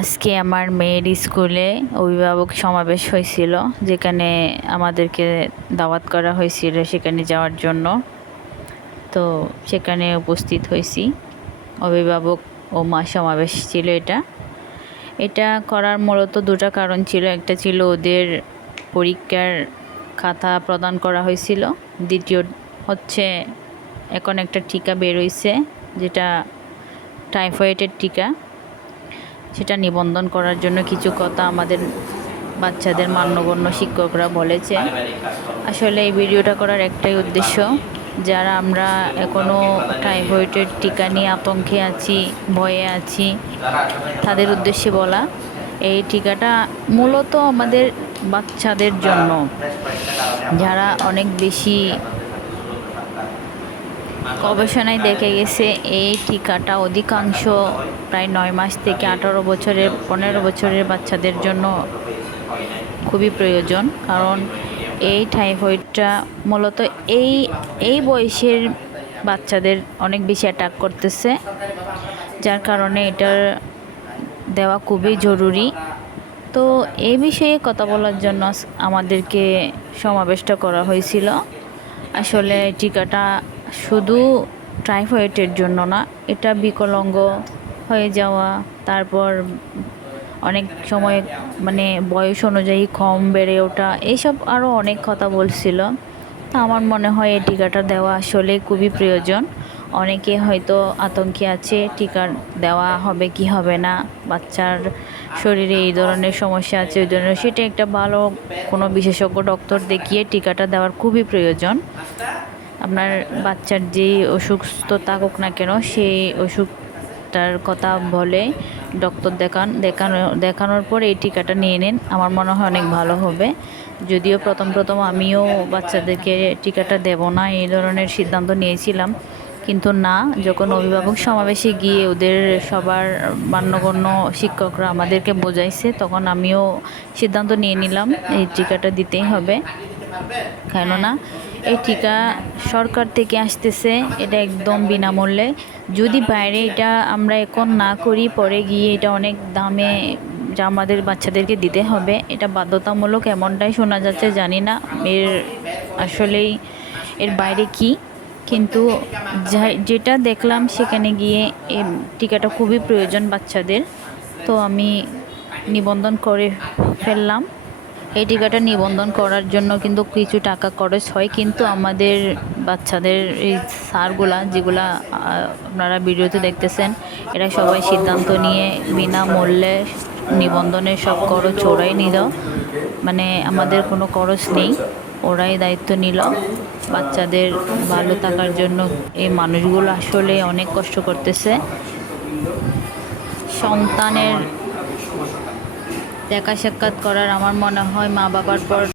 আজকে আমার মেয়ের স্কুলে অভিভাবক সমাবেশ হয়েছিল, যেখানে আমাদেরকে দাওয়াত করা হয়েছিল সেখানে যাওয়ার জন্য। তো সেখানে উপস্থিত হয়েছি। অভিভাবক ও মা সমাবেশ ছিল এটা। এটা করার মূলত দুটো কারণ ছিল। একটা ছিল ওদের পরীক্ষার খাতা প্রদান করা হয়েছিল। দ্বিতীয় হচ্ছে এখন একটা টিকা বেরোইছে যেটা টাইফয়েডের টিকা। সেটা নিবন্ধন করার জন্য কিছু কথা আমাদের বাচ্চাদের মান্যগণ্য শিক্ষকরা বলেছে। আসলে এই ভিডিওটা করার একটাই উদ্দেশ্য, যারা আমরা এখনও টাইফয়েডের টিকা নিয়ে আতঙ্কে আছি, ভয়ে আছি, তাদের উদ্দেশ্যে বলা, এই টিকাটা মূলত আমাদের বাচ্চাদের জন্য। যারা অনেক বেশি গবেষণায় দেখে গেছে, এই টিকাটা অধিকাংশ প্রায় নয় মাস থেকে আঠারো বছরের, পনেরো বছরের বাচ্চাদের জন্য খুবই প্রয়োজন। কারণ এই টাইফয়েডটা মূলত এই এই বয়সের বাচ্চাদের অনেক বেশি অ্যাটাক করতেছে, যার কারণে এটার দেওয়া খুবই জরুরি। তো এই বিষয়ে কথা বলার জন্য আমাদেরকে সমাবেশটা করা হয়েছিল। আসলে টিকাটা শুধু টাইফয়েডের জন্য না, এটা বিকলাঙ্গ হয়ে যাওয়া, তারপর অনেক সময় মানে বয়স অনুযায়ী কম বেড়ে ওঠা, এইসব আরও অনেক কথা বলছিল। তা আমার মনে হয় এই টিকাটা দেওয়া আসলে খুবই প্রয়োজন। অনেকে হয়তো আতঙ্কে আছে, টিকা দেওয়া হবে কি হবে না, বাচ্চার শরীরে এই ধরনের সমস্যা আছে, ওই ধরনের, সেটা একটা ভালো কোনো বিশেষজ্ঞ ডক্টর দেখিয়ে টিকাটা দেওয়ার খুবই প্রয়োজন। আপনার বাচ্চার যেই অসুস্থ থাকুক না কেন, সেই অসুখটার কথা বলে ডক্টর দেখান, দেখানো, দেখানোর পর এই টিকাটা নিয়ে নিন। আমার মনে হয় অনেক ভালো হবে। যদিও প্রথম প্রথম আমিও বাচ্চাদেরকে টিকাটা দেব না, এই ধরনের সিদ্ধান্ত নিয়েছিলাম। কিন্তু না, যখন অভিভাবক সমাবেশে গিয়ে ওদের সবার মান্যগণ্য শিক্ষকরা আমাদেরকে বোঝাইছে, তখন আমিও সিদ্ধান্ত নিয়ে নিলাম, এই টিকাটা দিতেই হবে। কেননা এই টিকা সরকার থেকে আসতেছে, এটা একদম বিনামূল্যে। যদি বাইরে এটা আমরা এখন না করি, পরে গিয়ে এটা অনেক দামে যা আমাদের বাচ্চাদেরকে দিতে হবে, এটা বাধ্যতামূলক এমনটাই শোনা যাচ্ছে, জানি না এর আসলেই এর বাইরে কি। কিন্তু যেটা দেখলাম সেখানে গিয়ে এই টিকাটা খুবই প্রয়োজন বাচ্চাদের। তো আমি নিবন্ধন করে ফেললাম। এই টিকাটা নিবন্ধন করার জন্য কিন্তু কিছু টাকা খরচ হয়, কিন্তু আমাদের বাচ্চাদের এই সারগুলা যেগুলা আপনারা ভিডিওতে দেখতেছেন, এরা সবাই সিদ্ধান্ত নিয়ে বিনামূল্যে নিবন্ধনের সব খরচ ওরাই নিল। মানে আমাদের কোনো খরচ নেই, ওরাই দায়িত্ব নিল। বাচ্চাদের ভালো থাকার জন্য এই মানুষগুলো আসলে অনেক কষ্ট করতেছে। সন্তানের দেখা সাক্ষাৎ করার আমার মনে হয় মা বাবার পর